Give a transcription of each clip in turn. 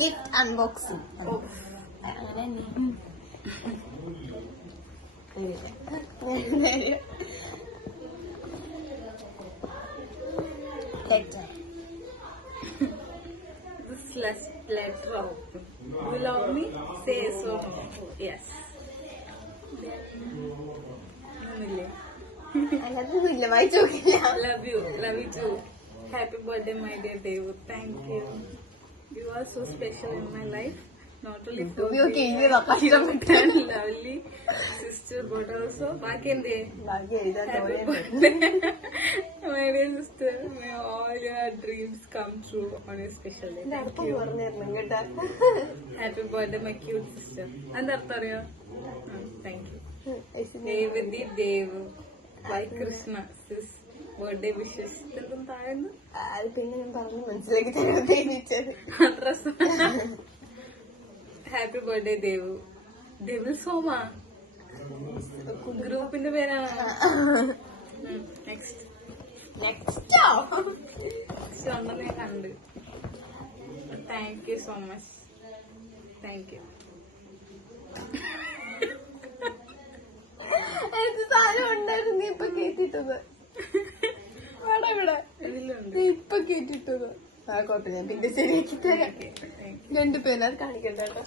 Gift unboxing. This letter open. You love me? Say so. Yes. അതൊന്നുമില്ല, വായിച്ചു നോക്കില്ല. Love you too. Happy birthday, my dear Devu. Thank you. You are so special in my life. Not only for me, lovely sister, but also back in the my dear sister. May all your dreams come true on your special day. Thank you. Happy birthday, my cute sister. And thank you. Devadi Devu by Krishna. Sis birthday wishes. പിന്നെ ഞാൻ പറഞ്ഞു മനസ്സിലാക്കി തരുന്നത്. Happy birthday Devu. Devil സോമ ഗ്രൂപ്പിന്റെ പേരാണ്. Next ഉണ്ടെന്ന് ഞാൻ കണ്ട്. Thank you so much. Thank you. സാധനം ഉണ്ടായിരുന്നു ഇപ്പൊ കേട്ടിട്ടത്. ഇപ്പൊ കേട്ടിട്ടത്. ആ കുഴപ്പമില്ല, ഞാൻ പിന്നെ ശരിയാക്കി തരാം. 2 പേര് കാണിക്കണ്ട കേട്ടോ.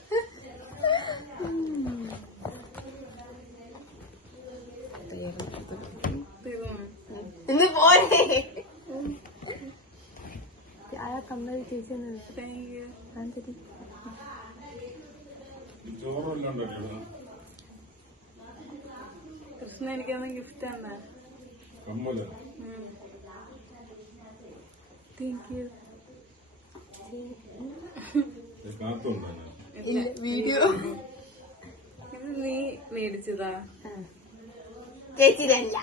ഇന്ന് പോരെ ആരാ കമ്മൽ ചേച്ചി. കൃഷ്ണ എനിക്കന്ന് ഗിഫ്റ്റ് ആണ്. Thank you. വീഡിയോ ഇത് നീ മേടിച്ചതാ? ചേച്ചിരല്ല.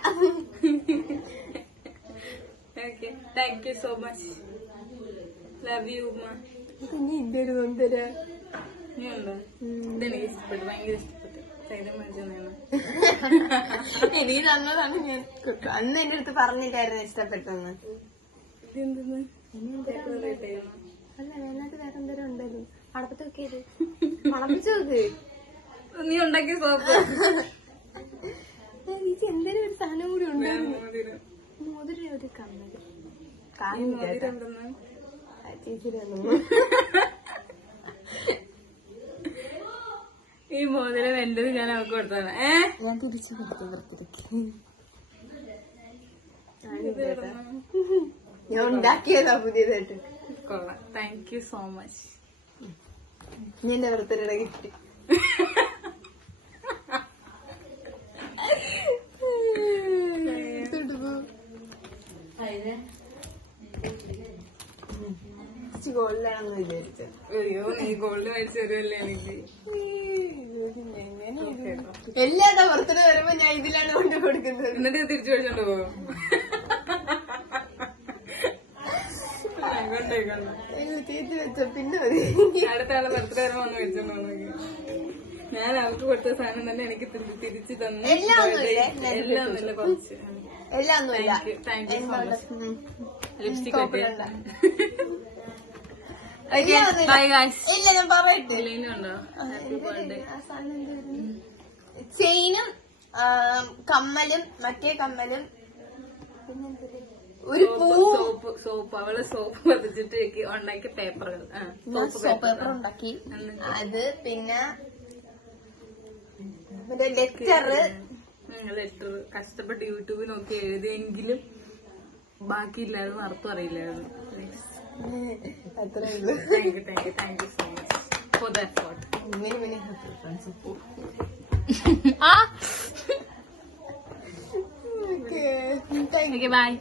Okay, thank you so much. Love you ഉമ്മ. ഇനി ഇന്ത്യയിൽ കൊണ്ടുവര നീ ഉണ്ടോ? ഇതെനിക്ക് ഇഷ്ടപ്പെട്ടു, ഭയങ്കര ഇഷ്ടപ്പെട്ടു. സൈലം മേടിച്ചാണ്. ഇനി തന്നതാണ് ഞാൻ. അന്ന് എന്റെ അടുത്ത് പറഞ്ഞിട്ടായിരുന്നു ഇഷ്ടപ്പെട്ടെന്ന്. ഇതെന്തെന്ന്? അല്ല, അതിനകത്ത് വേറെ എന്തേലും ഉണ്ടായിരുന്നു. അടപ്പത്ത് വെക്കിയത് മണപ്പിച്ചു നോക്ക്. നീ ഉണ്ടാക്കിയ സോപ്പ്. ചേച്ചി എന്തേലും ഒരു സാധനം കൂടി ഉണ്ടായിരുന്നു. മോതിരം ഒരു കമ്മല് ചേച്ചിയുടെ. ഈ മോതിരം എന്റേത് ഞാൻ അവർക്ക് കൊടുത്താണ്. ഞാൻ തിരിച്ചു കൊടുത്തു വൃത്തിക്ക്. ഞാൻ ഉണ്ടാക്കിയതാ പുതിയതായിട്ട്. കൊള്ളാം, താങ്ക് യു സോ മച്ച്. നിന്റെ ബർത്ത്ഡേയുടെ ഗിഫ്റ്റ്. ഗോൾഡാണെന്ന് വിചാരിച്ചു. അയ്യോ, നീ ഗോൾഡ് മേടിച്ചു തരുമല്ലേ എനിക്ക്. എല്ലാത്ത ബർത്ത്ഡേ വരുമ്പോ ഞാൻ ഇതിലാണ് കൊണ്ട് കൊടുക്കുന്നത്. എന്നിട്ട് തിരിച്ചു മേടിച്ചോണ്ട് പോകും. ചേച്ചി വെച്ച പിന്നെ മതി. അടുത്ത ആളെ ബർത്ത്ഡേ വരുമ്പോ ഒന്ന് മേടിച്ചോണ്ട് പോകുന്നു. ഞാൻ അവർക്ക് കൊടുത്ത സാധനം തന്നെ എനിക്ക് തിരിച്ചു തന്നു. എല്ലാം ഒന്നുമില്ല, കുറച്ച്. എല്ലാം ഒന്നുമില്ല. Thank you so much. Lipstick ഇല്ല, ഞാൻ പറയട്ടെ. ചെയിനും കമ്മലും മറ്റേ കമ്മലും ഒരു സോപ്പ്. അവള് സോപ്പ് പതിച്ചിട്ട് ഉണ്ടാക്കിയ പേപ്പറുകൾ. സോപ്പ് പേപ്പർ ഉണ്ടാക്കി. അത് പിന്നെ ലെറ്റർ കഷ്ടപ്പെട്ട് യൂട്യൂബിൽ നോക്കി എഴുതിയെങ്കിലും ബാക്കിയില്ലായിരുന്നു, അർത്ഥം അറിയില്ലായിരുന്നു. അത്രേ ഉള്ളൂ. Thank you so much for the effort. Okay, bye.